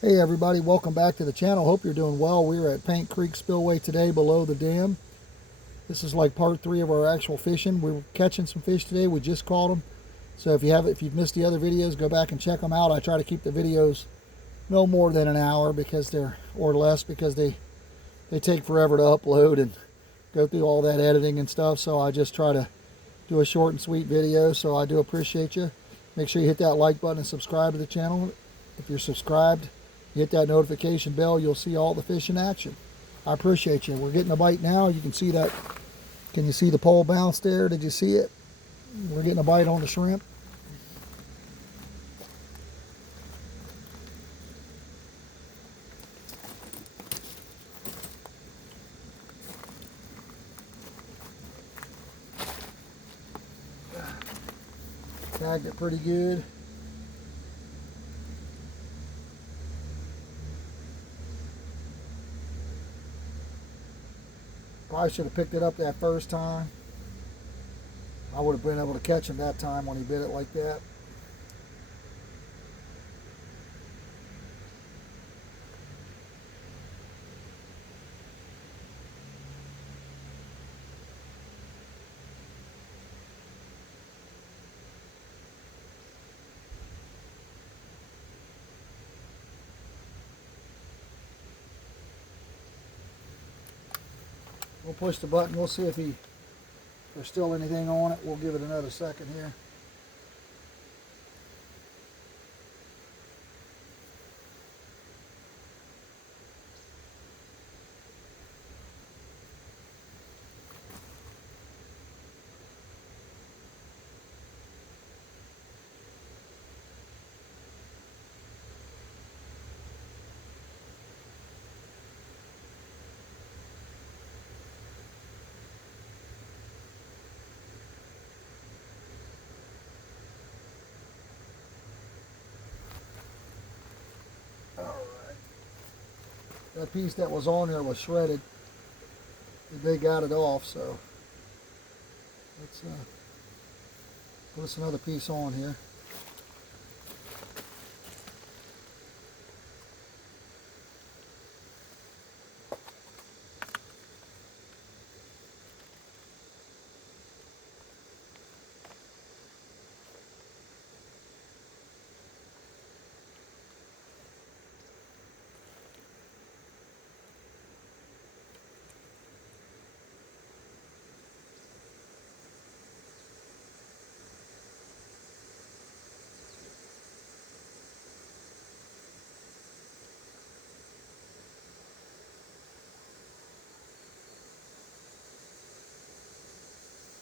Hey everybody, welcome back to the channel. Hope you're doing well. We're at Paint Creek Spillway today below the dam. This is like part 3 of our actual fishing. We were catching some fish today. We just caught them. So if you've missed the other videos, go back and check them out. I try to keep the videos no more than an hour or less because they take forever to upload and go through all that editing and stuff. So I just try to do a short and sweet video. So I do appreciate you. Make sure you hit that like button and subscribe to the channel. If you're subscribed, you hit that notification bell, you'll see all the fish in action. I appreciate you. We're getting a bite now. You can see that. Can you see the pole bounce there? Did you see it? We're getting a bite on the shrimp. Tagged it pretty good. Probably should have picked it up that first time. I would have been able to catch him that time when he bit it like that. We'll push the button. We'll see if there's still anything on it. We'll give it another second here. That piece that was on there was shredded. They got it off, so let's put us another piece on here.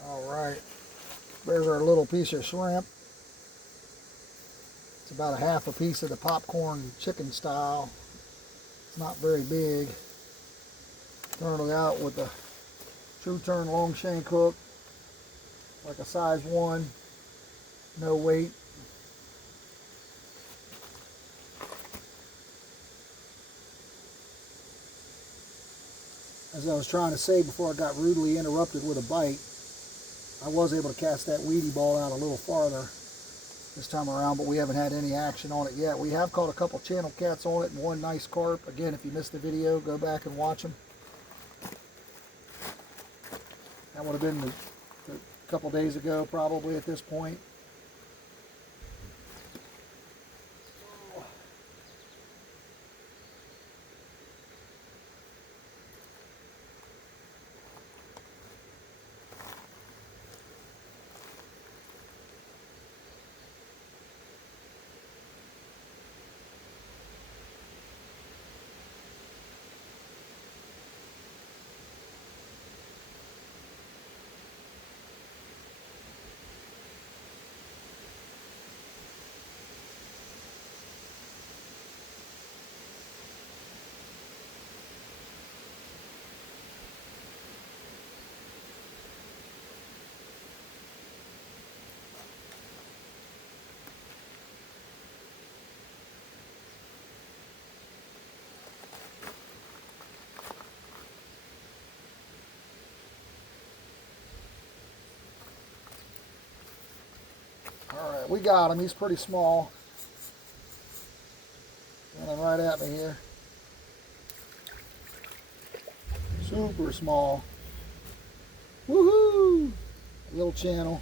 All right, there's our little piece of shrimp. It's about a half a piece of the popcorn chicken style. It's not very big. Turn it out with a true turn long shank hook, like a size 1, no weight. As I was trying to say before I got rudely interrupted with a bite, I was able to cast that weedy ball out a little farther this time around, but we haven't had any action on it yet. We have caught a couple channel cats on it and one nice carp. Again, if you missed the video, go back and watch them. That would have been a couple days ago probably at this point. All right, we got him. He's pretty small. And right right at me here. Super small. Woohoo! Little channel.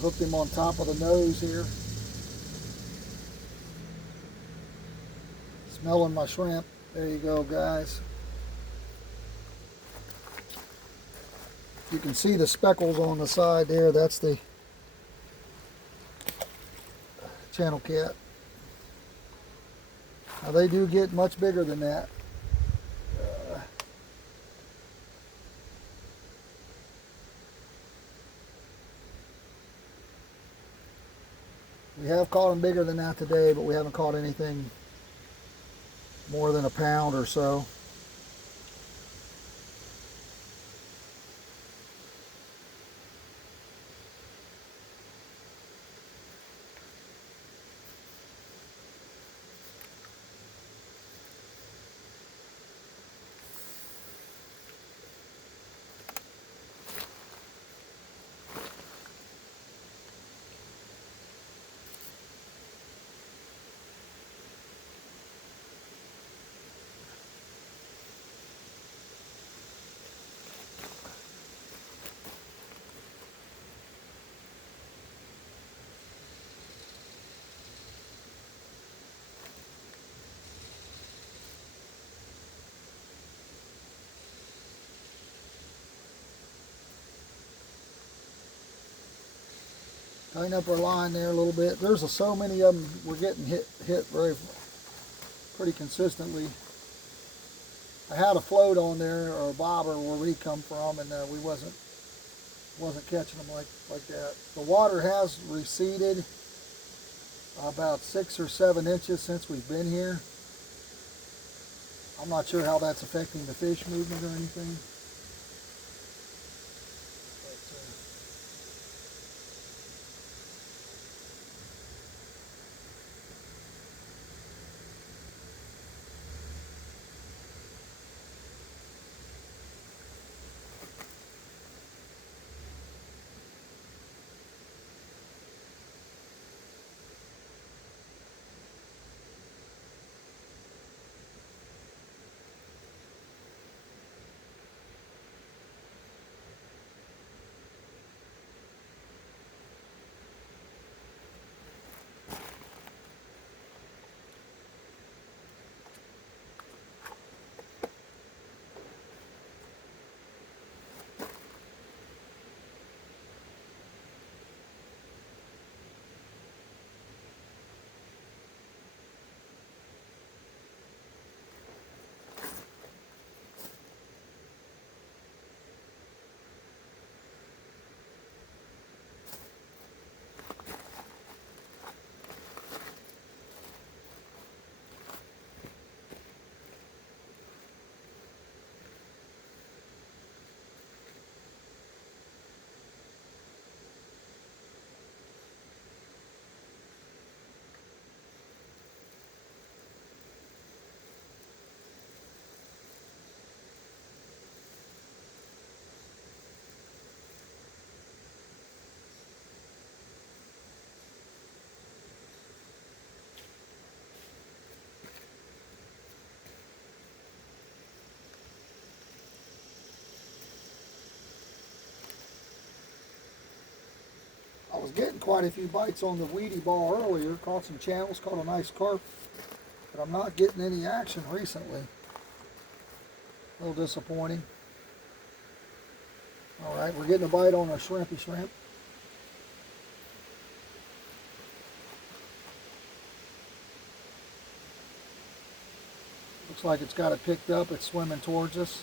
Hooked him on top of the nose here. Smelling my shrimp. There you go, guys. You can see the speckles on the side there. That's the channel cat. Now they do get much bigger than that. We have caught them bigger than that today, but we haven't caught anything more than a pound or so. Tighten up our line there a little bit. There's so many of them. We're getting hit pretty consistently. I had a float on there or a bobber where we come from, and we wasn't catching them like that. The water has receded about 6 or 7 inches since we've been here. I'm not sure how that's affecting the fish movement or anything. I was getting quite a few bites on the weedy ball earlier. Caught some channels, caught a nice carp, but I'm not getting any action recently. A little disappointing. All right, we're getting a bite on our shrimpy shrimp. Looks like it's got it picked up. It's swimming towards us.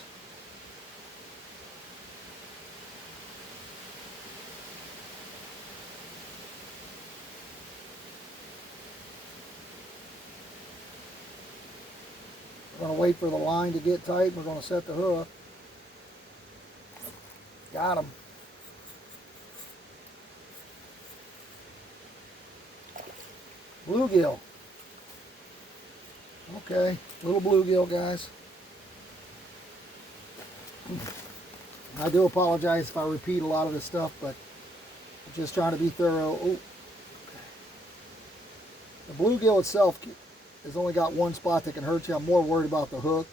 We're going to wait for the line to get tight. We're going to set the hook. Got him. Bluegill. Okay, little bluegill, guys. I do apologize if I repeat a lot of this stuff, but Just trying to be thorough. Oh, the bluegill itself has only got one spot that can hurt you. I'm more worried about the hook.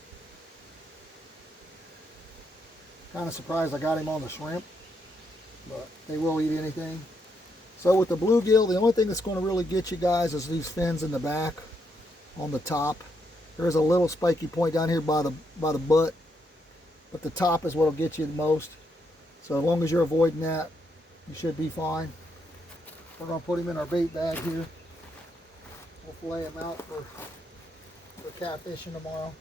Kind of surprised I got him on the shrimp, but they will eat anything. So with the bluegill, the only thing that's going to really get you guys is these fins in the back on the top. There's a little spiky point down here by the butt, but the top is what will get you the most. So as long as you're avoiding that, you should be fine. We're going to put him in our bait bag here. We'll fillet him out for catfishing tomorrow.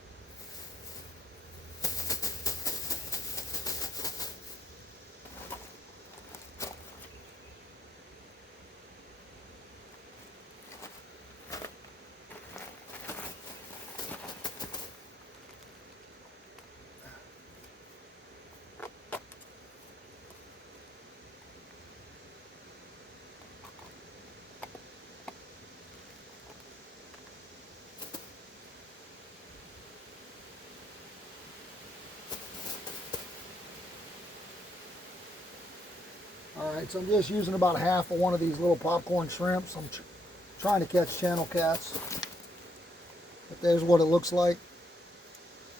Alright, so I'm just using about half of one of these little popcorn shrimps. I'm trying to catch channel cats. But there's what it looks like.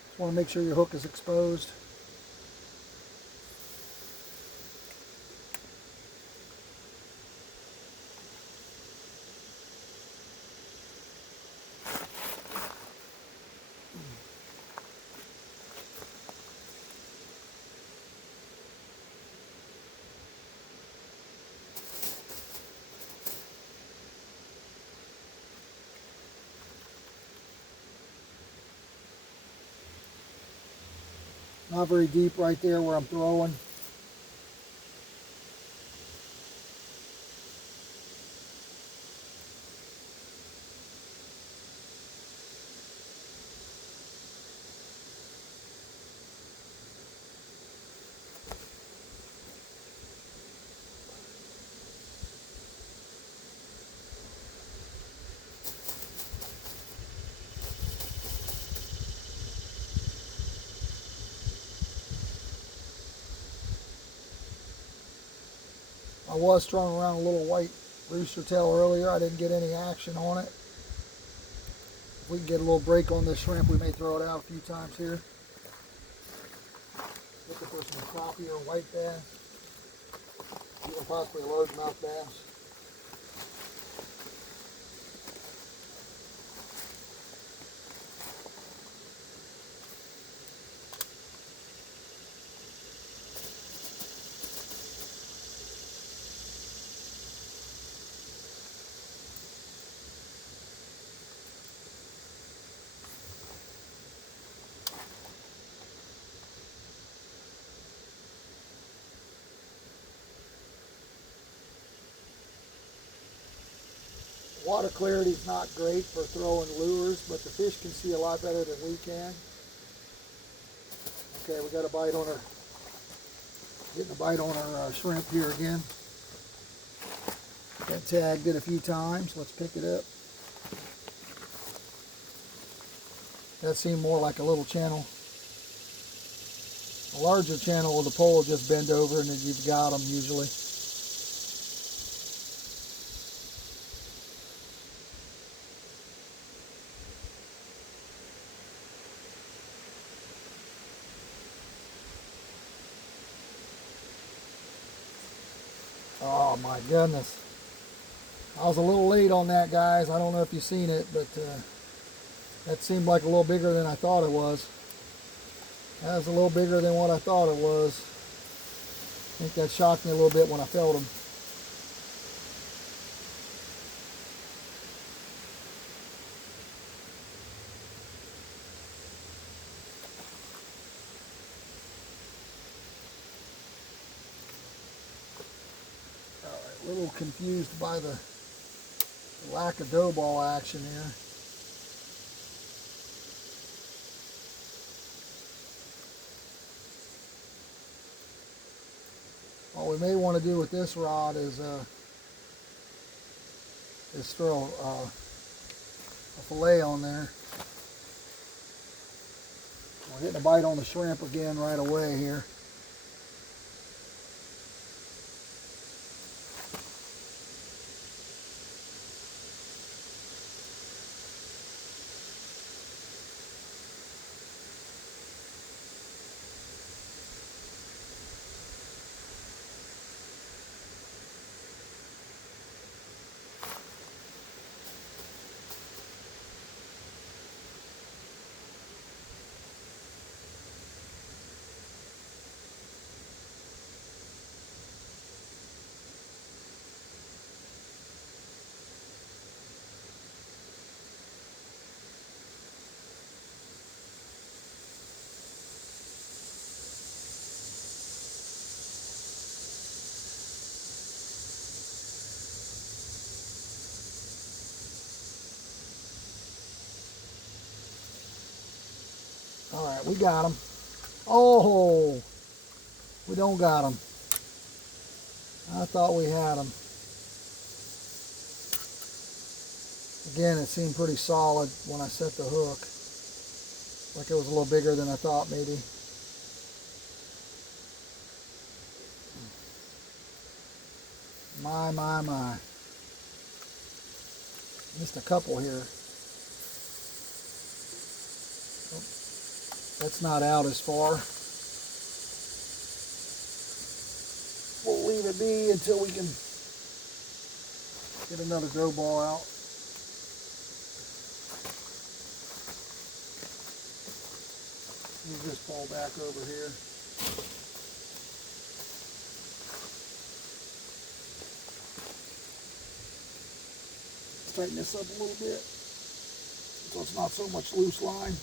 Just want to make sure your hook is exposed. Not very deep right there where I'm throwing. I was throwing around a little white rooster tail earlier. I didn't get any action on it. If we can get a little break on this shrimp, we may throw it out a few times here. Looking for some crappie or white bass. Even possibly a largemouth bass. Water clarity is not great for throwing lures, but the fish can see a lot better than we can. Okay, we got a bite on our, getting a bite on our shrimp here again. Got tagged it a few times. Let's pick it up. That seemed more like a little channel. A larger channel with a pole just bend over and then you've got them usually. Oh my goodness. I was a little late on that, guys. I don't know if you've seen it, but that seemed like a little bigger than I thought it was. That was a little bigger than what I thought it was. I think that shocked me a little bit when I felt him. A little confused by the lack of dough ball action here. What we may want to do with this rod is throw a fillet on there. We're getting a bite on the shrimp again right away here. right, we got him. Oh, we don't got him. I thought we had him. Again, it seemed pretty solid when I set the hook. Like it was a little bigger than I thought maybe. My. Missed a couple here. Oh, that's not out as far. We'll leave it be until we can get another grow ball out. We'll just fall back over here. Tighten this up a little bit so it's not so much loose line.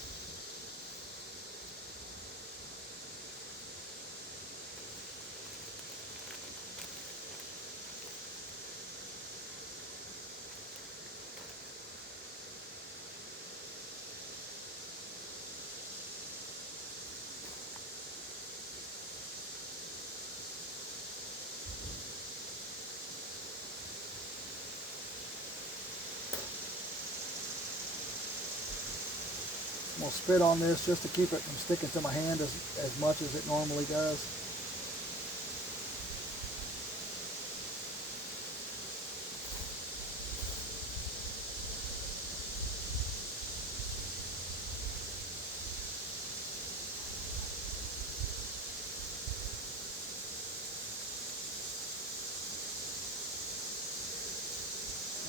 I'm going to spit on this just to keep it from sticking to my hand as much as it normally does.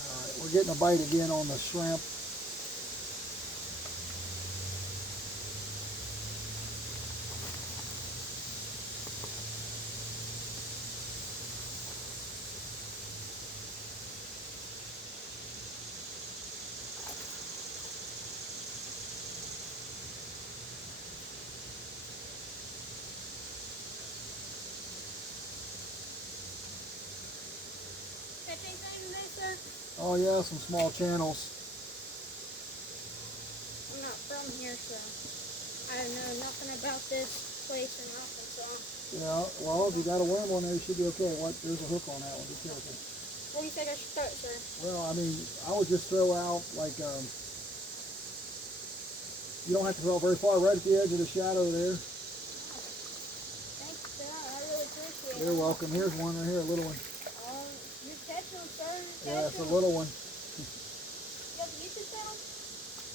All right, we're getting a bite again on the shrimp. Oh yeah, some small channels. I'm not from here, so I know nothing about this place or nothing, so. Yeah, well, if you got a worm on there, you should be okay. There's a hook on that one. Be careful. What do you think I should throw it, sir? Well, I mean, I would just throw out like you don't have to throw it very far. Right at the edge of the shadow there. Thanks, sir. I really appreciate it. You're welcome. Here's one right here, a little one. You're catching them, sir. Yeah, it's a little one. You have a YouTube channel?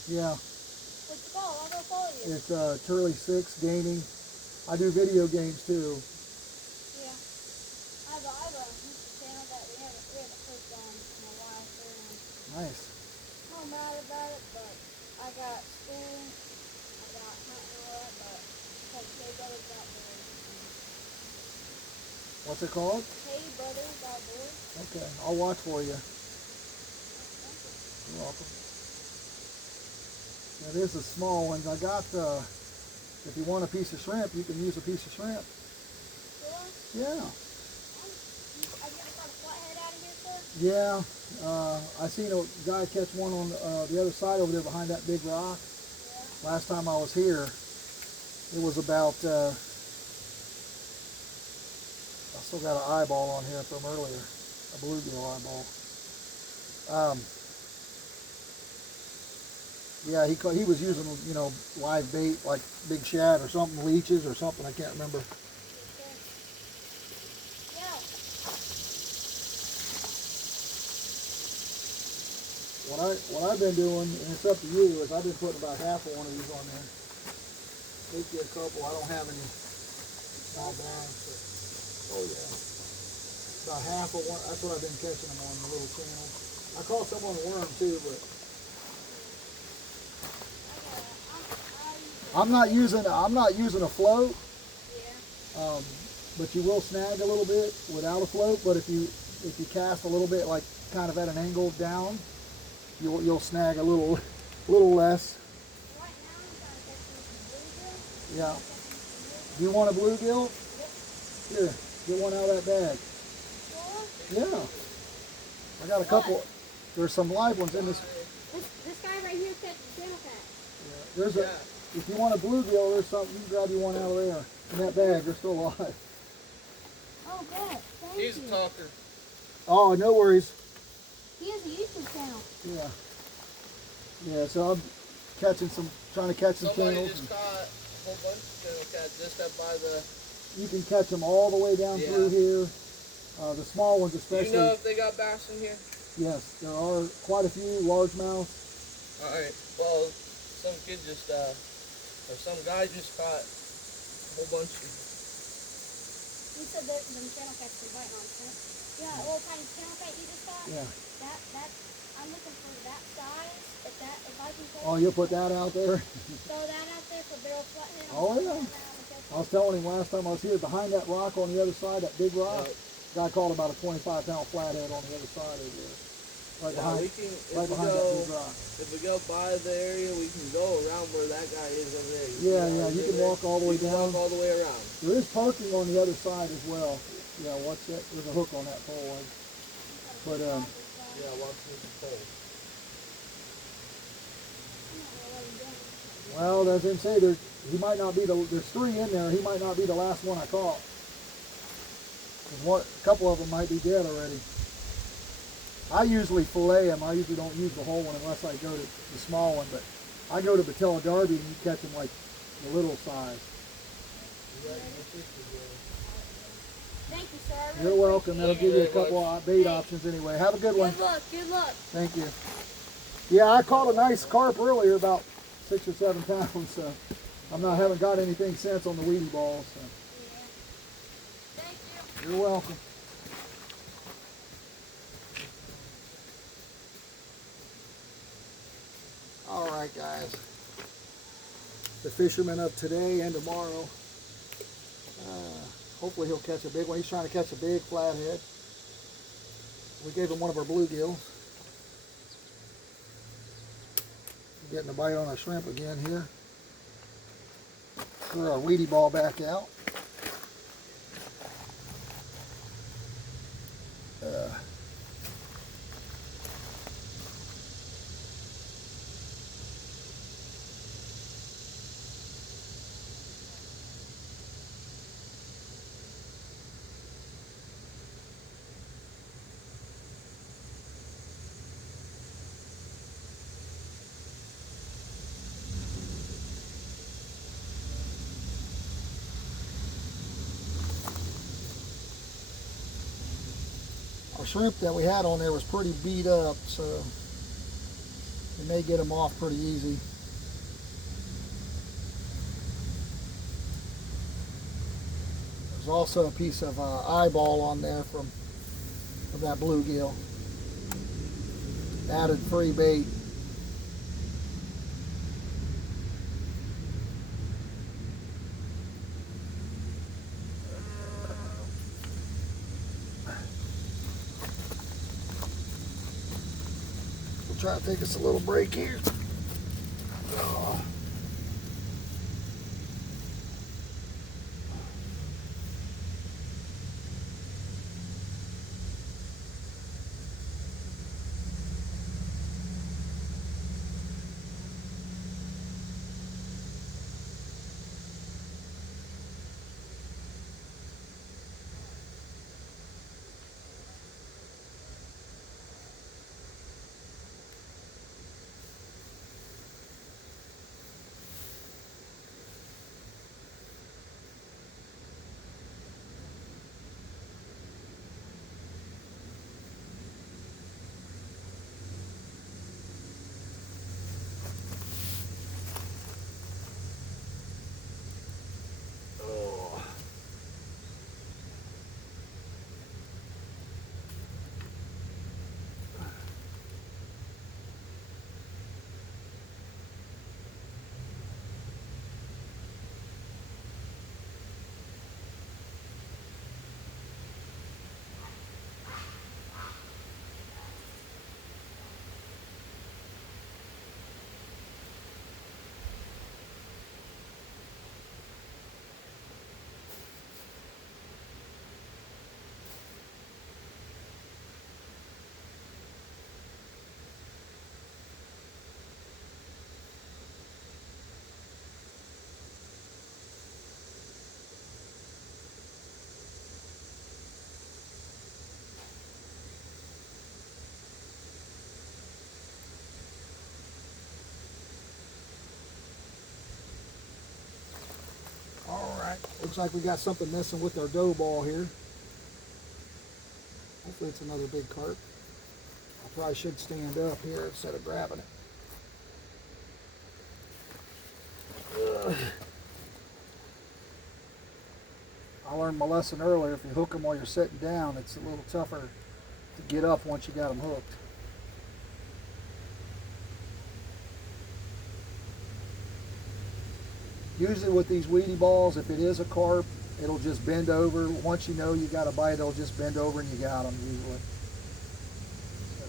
Yeah. What's it called? I'll go follow you. It's Turley 6 Gaming. I do video games too. Yeah. I have a YouTube channel that we haven't clicked on in a while, sir. Nice. I'm not mad about it, but I got school, I got hunting and all that, but it's called Hey Brothers Outdoors. What's it called? Hey Brothers Outdoors. Okay, I'll watch for you. You're welcome. That is the small ones. I got, if you want a piece of shrimp, you can use a piece of shrimp. Really? Yeah. Have you ever caught a flathead out of here, sir? Yeah. I seen a guy catch one on the other side over there behind that big rock. Yeah. Last time I was here, it was about, I still got an eyeball on here from earlier, a bluegill eyeball. Yeah, he was using, you know, live bait like big shad or something, leeches or something. I can't remember. Okay. Yeah. What I've been doing, and it's up to you, is I've been putting about half of one of these on there. Maybe a couple. I don't have any small bags, but oh yeah, about half of one. That's what I've been catching them on the little channel. I caught some on a worm too, but I'm not using a float. Yeah. But you will snag a little bit without a float. But if you cast a little bit, like kind of at an angle down, you'll snag a little less. Right now I'm trying to catch some bluegill. Yeah. Do you want a bluegill? Yep. Here, get one out of that bag. Sure. Yeah. I got a couple. There's some live ones in this. This guy right here catches channel cat. Yeah, there's If you want a bluegill, there's something. You can grab you one out of there. In that bag, they're still alive. Oh, good. Thank He's you. a talker. Oh, no worries. He has a YouTube channel. Yeah. Yeah, so I'm catching some, trying to catch some Somebody channels. just caught a whole bunch of channel cats just up by the. You can catch them all the way down Yeah. through here. The small ones Do especially. you know if they got bass in here? Yes, there are quite a few largemouth. Alright, well, some kid just, or some guy just caught a whole bunch of. You said that the channel cats were biting on it, right? Yeah, a little tiny channel cat you just caught? Yeah. That, I'm looking for that size. If I can catch Oh, you'll put that out there? throw that out there for barrel flathead. Oh, yeah. I was telling him last time I was here, behind that rock on the other side, that big rock, guy caught about a 25-pound flathead on the other side of there. Right Yeah, behind, we can, right behind that big rock. if we go by the area, we can go around where that guy is over there. Yeah, yeah, you can walk all the way You can down. walk all the way around. There is parking on the other side as well. Yeah, watch that. There's a hook on that pole. But, Yeah, walk through the pole. well, as I say, he might not be there's 3 in there. He might not be the last one I caught. A couple of them might be dead already. I usually fillet them. I usually don't use the whole one unless I go to the small one. But I go to Batilla Darby and you catch them like the little size. Thank you, sir. I really You're welcome. That'll appreciate give you a very couple of bait options anyway. Have a good one. Good luck. Good luck. Thank you. Yeah, I caught a nice carp earlier, about 6 or 7 pounds. So haven't got anything since on the weedy balls. So. Yeah. Thank you. You're welcome. All right, guys. The fisherman of today and tomorrow. Hopefully he'll catch a big one. He's trying to catch a big flathead. We gave him one of our bluegills. Getting a bite on our shrimp again here. Throw our weedy ball back out. Our shrimp that we had on there was pretty beat up, so we may get them off pretty easy. There's also a piece of eyeball on there from that bluegill. Added free bait. We'll try to take us a little break here. Looks like we got something messing with our dough ball here. Hopefully it's another big carp. I probably should stand up here instead of grabbing it. Ugh. I learned my lesson earlier. If you hook them while you're sitting down, it's a little tougher to get up once you got them hooked. Usually with these weedy balls, if it is a carp, it'll just bend over. Once you know you got a bite, it'll just bend over and you got them usually. So.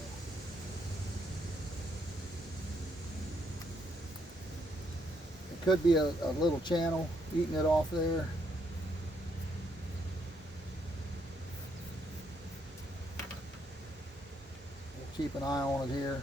It could be a little channel eating it off there. We'll keep an eye on it here.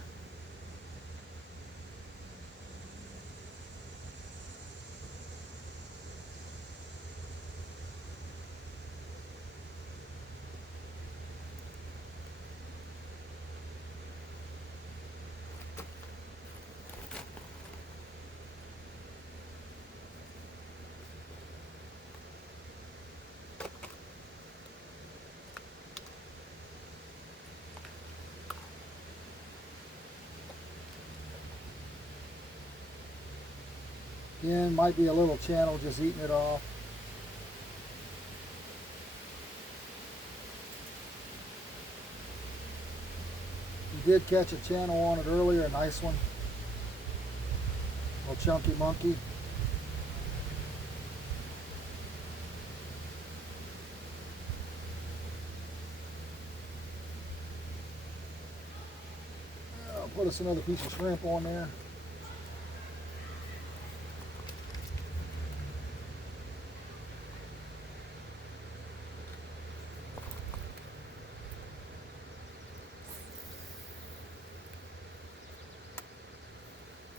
Again, might be a little channel just eating it off. We did catch a channel on it earlier, a nice one. Little chunky monkey. I'll put us another piece of shrimp on there.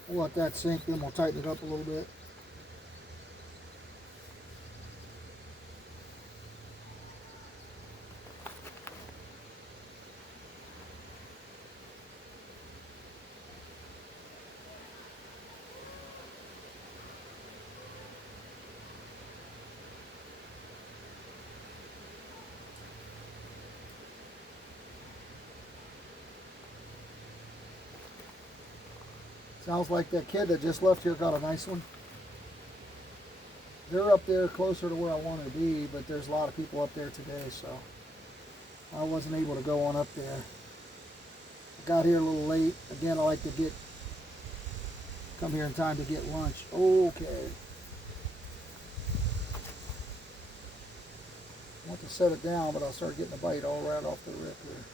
We'll let that sink, then we'll tighten it up a little bit. Sounds like that kid that just left here got a nice one. They're up there closer to where I wanted to be, but there's a lot of people up there today, so I wasn't able to go on up there. I got here a little late. Again, I like to come here in time to get lunch. Okay. I want to set it down, but I'll start getting a bite all right off the rip here.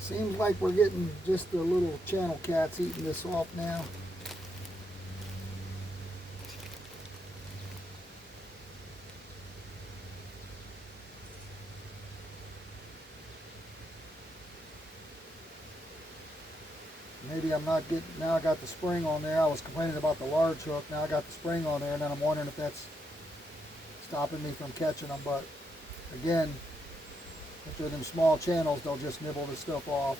Seems like we're getting just the little channel cats eating this off now. Maybe I'm not getting, now I got the spring on there. I was complaining about the large hook. Now I got the spring on there, and then I'm wondering if that's stopping me from catching them. But again, If they're them small channels, they'll just nibble the stuff off.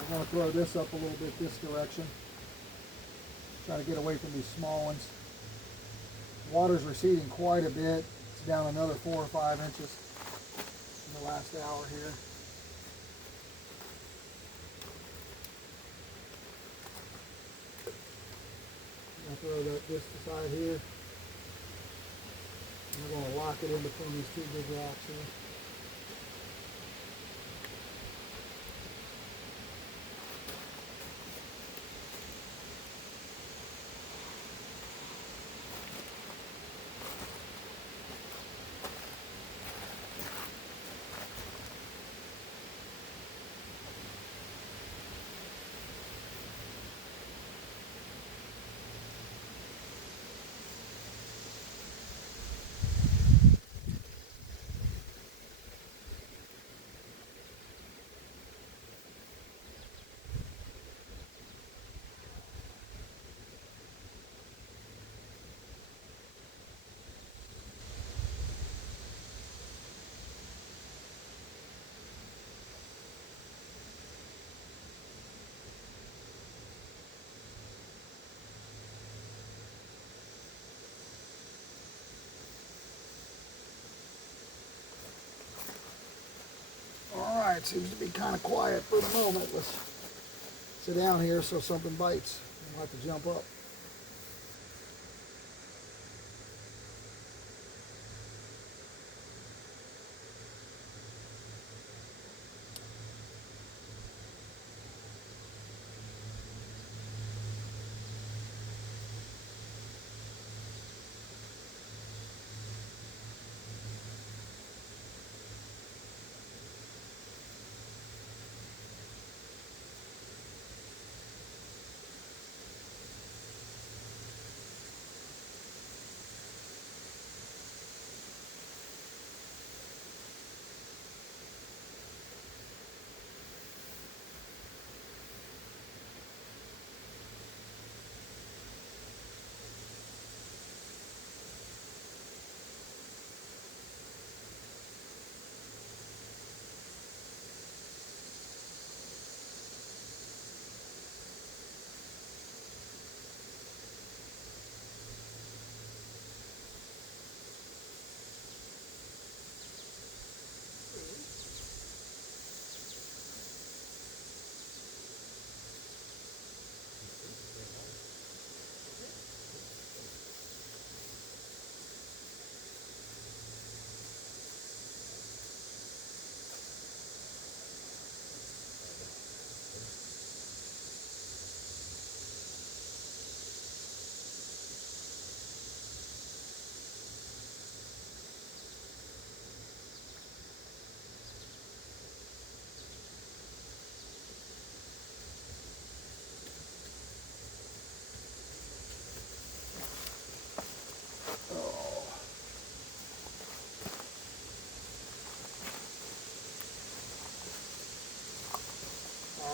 I'm going to throw this up a little bit this direction. Try to get away from these small ones. Water's receding quite a bit. It's down another 4 or 5 inches in the last hour here. I'm going to throw this aside here. And we're going to lock it in between these two big rocks here. All right, seems to be kind of quiet for the moment. Let's sit down here so something bites. We'll have to jump up.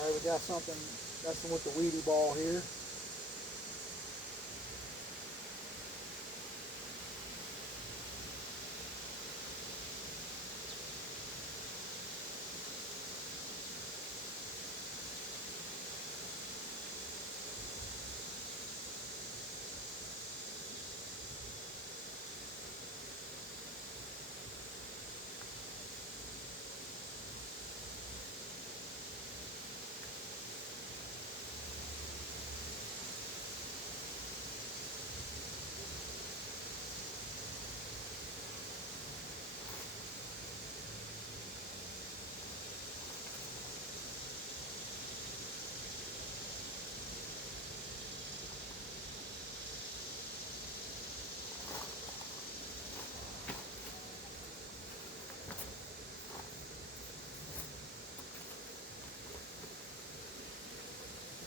All right, we got something messing with the weedy ball here.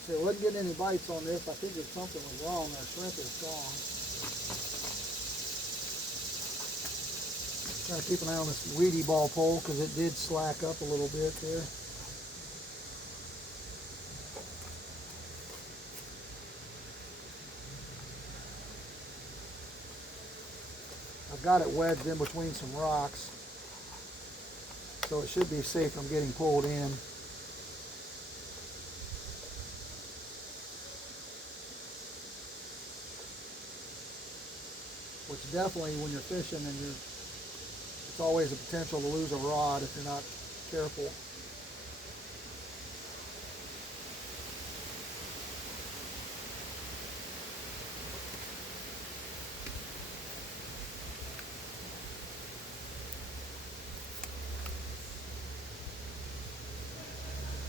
So I wasn't getting any bites on this. I figured something was wrong. Our shrimp is gone. Trying to keep an eye on this weedy ball pole because it did slack up a little bit there. I've got it wedged in between some rocks, so it should be safe from getting pulled in. Which definitely, when you're fishing, and it's always a potential to lose a rod if you're not careful.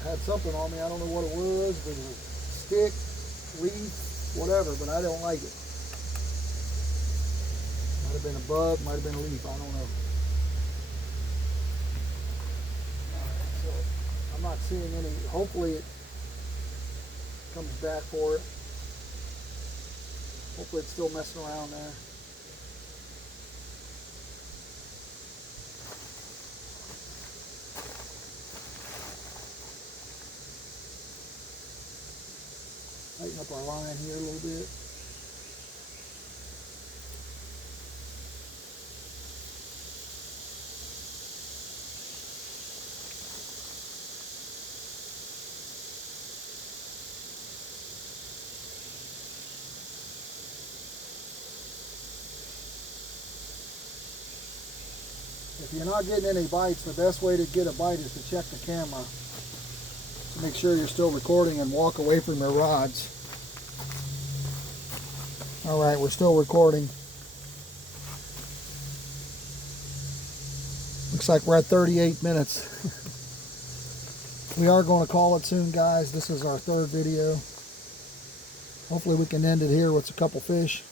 I had something on me, I don't know what it was, if it was a stick, leaf, whatever, but I don't like it. Might have been a bug, might have been a leaf, I don't know. Alright, so I'm not seeing any, hopefully it comes back for it. Hopefully it's still messing around there. Tighten up our line here a little bit. If you're not getting any bites, the best way to get a bite is to check the camera to make sure you're still recording and walk away from your rods. Alright, we're still recording. Looks like we're at 38 minutes. We are going to call it soon, guys. This is our third video. Hopefully we can end it here with a couple fish.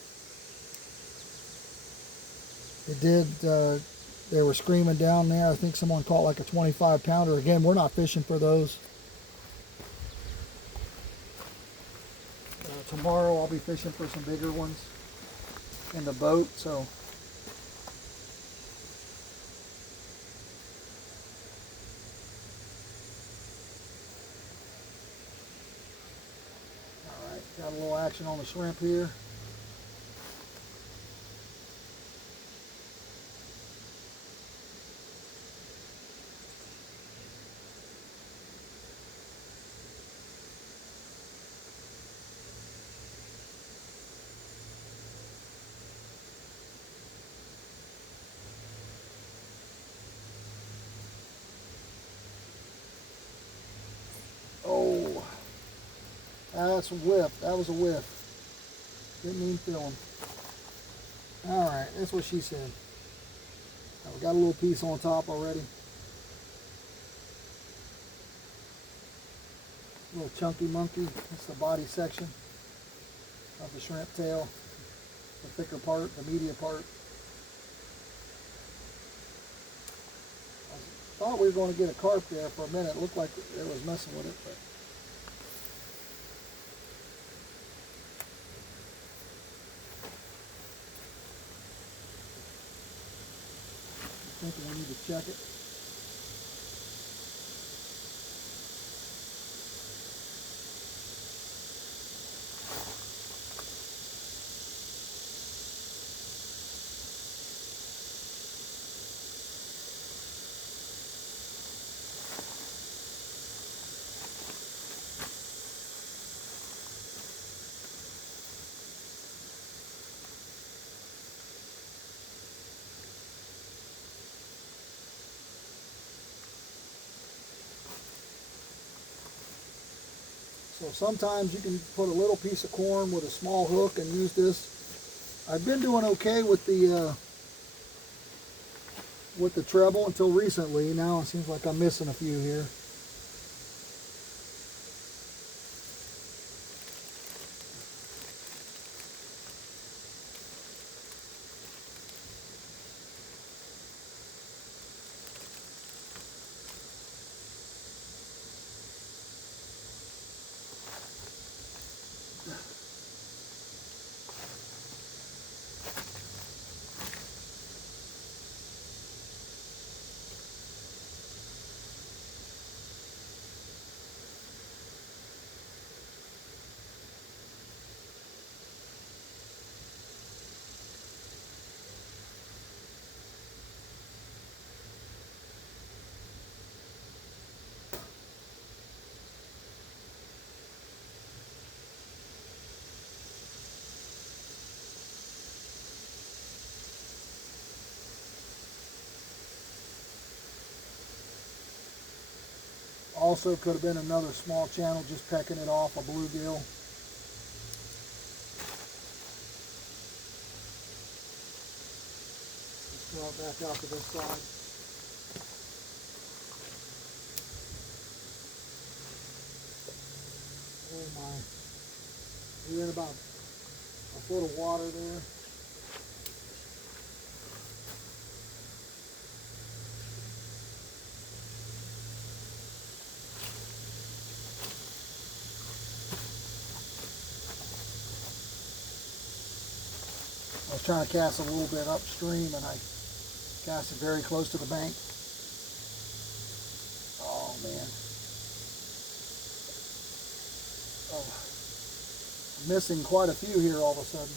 It did, they were screaming down there. I think someone caught like a 25 pounder. Again, we're not fishing for those. Tomorrow I'll be fishing for some bigger ones in the boat, so alright, got a little action on the shrimp here. Oh, that's a whiff. That was a whiff. Didn't mean to film. Alright, that's what she said. We got a little piece on top already. A little chunky monkey. That's the body section of the shrimp tail. The thicker part, the media part. I thought we were going to get a carp there for a minute. It looked like it was messing with it, but I think we need to check it. So sometimes you can put a little piece of corn with a small hook and use this. I've been doing okay with the treble until recently. Now it seems like I'm missing a few here. Also could have been another small channel just pecking it off, a bluegill. Let's throw it back out to this side. Oh my. We're in about a foot of water there. I was trying to cast a little bit upstream and I cast it very close to the bank. Oh man. Oh, I'm missing quite a few here all of a sudden.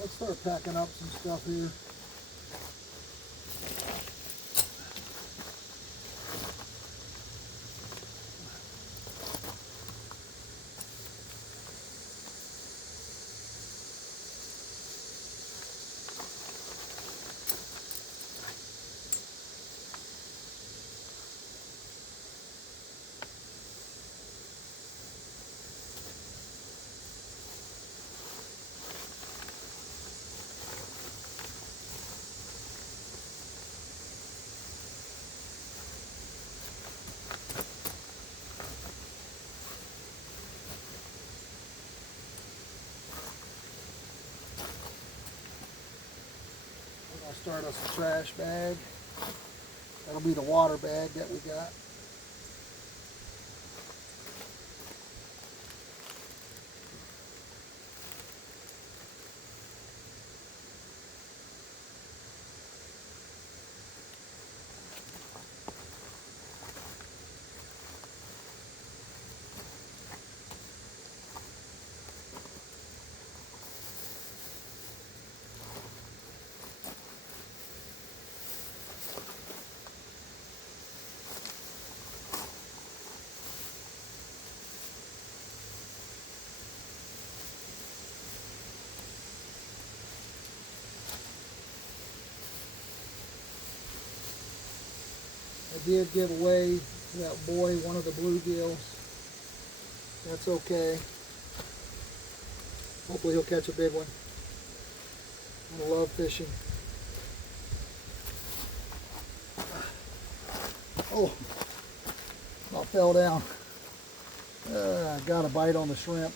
Let's start packing up some stuff here. I'll start us a trash bag. That'll be the water bag that we got. I did give away to that boy one of the bluegills. That's okay. Hopefully he'll catch a big one. I love fishing. Oh, about fell down. I got a bite on the shrimp.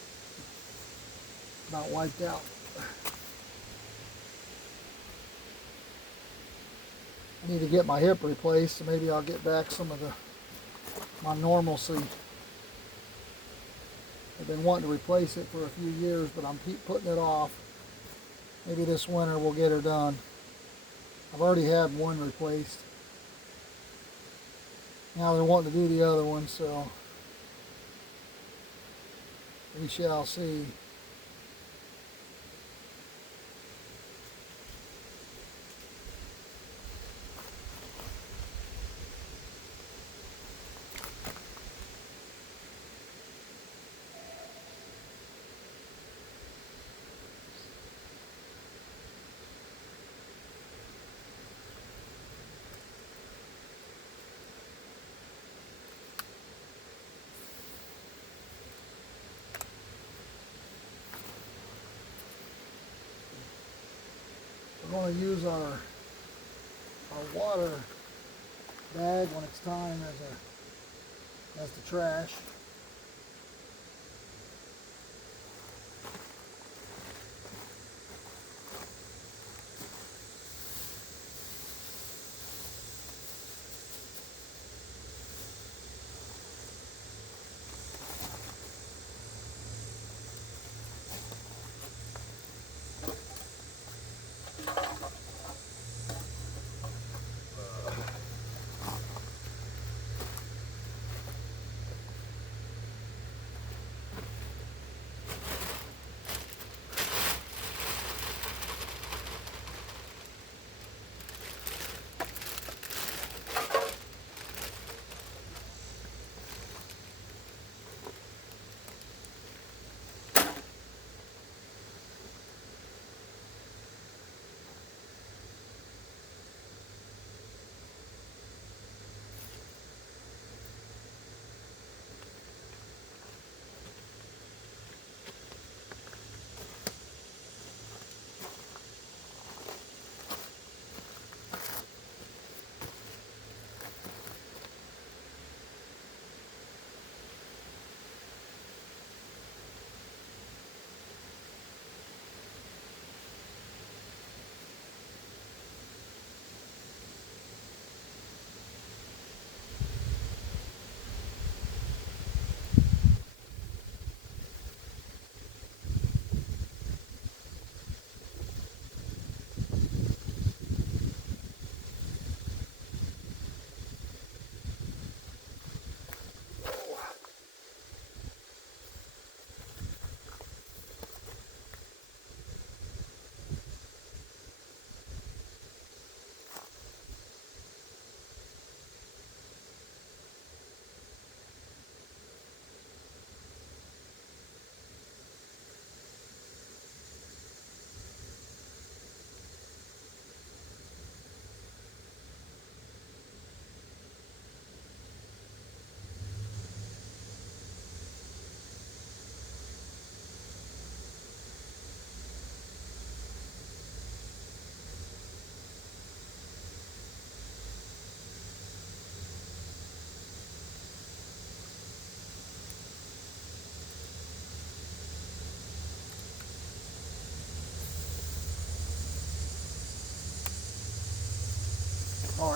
About wiped out. I need to get my hip replaced, so maybe I'll get back some of my normalcy. I've been wanting to replace it for a few years, but I'm keep putting it off. Maybe this winter we'll get her done. I've already had one replaced. Now they're wanting to do the other one, so we shall see. We're going to use our water bag when it's time as the trash.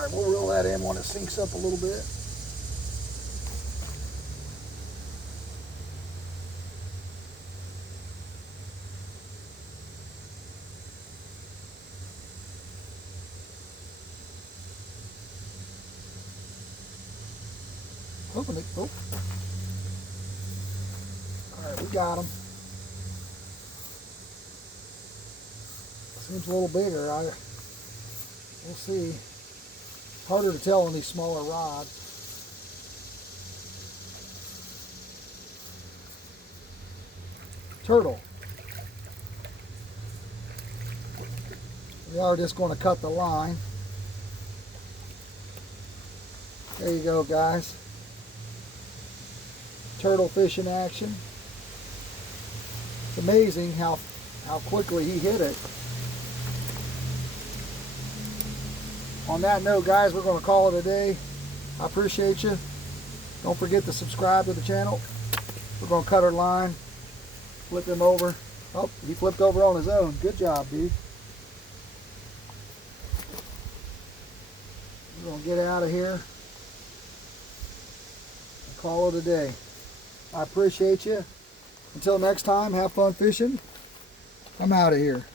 right, we'll reel that in when it sinks up a little bit. Open it. Oh. All right, we got them. Seems a little bigger. We'll see. Harder to tell on these smaller rods. Turtle. We are just going to cut the line. There you go, guys. Turtle fish in action. It's amazing how quickly he hit it. On that note, guys, we're going to call it a day. I appreciate you. Don't forget to subscribe to the channel. We're going to cut our line. Flip him over. Oh, he flipped over on his own. Good job, dude. We're going to get out of here and call it a day. I appreciate you. Until next time, have fun fishing. I'm out of here.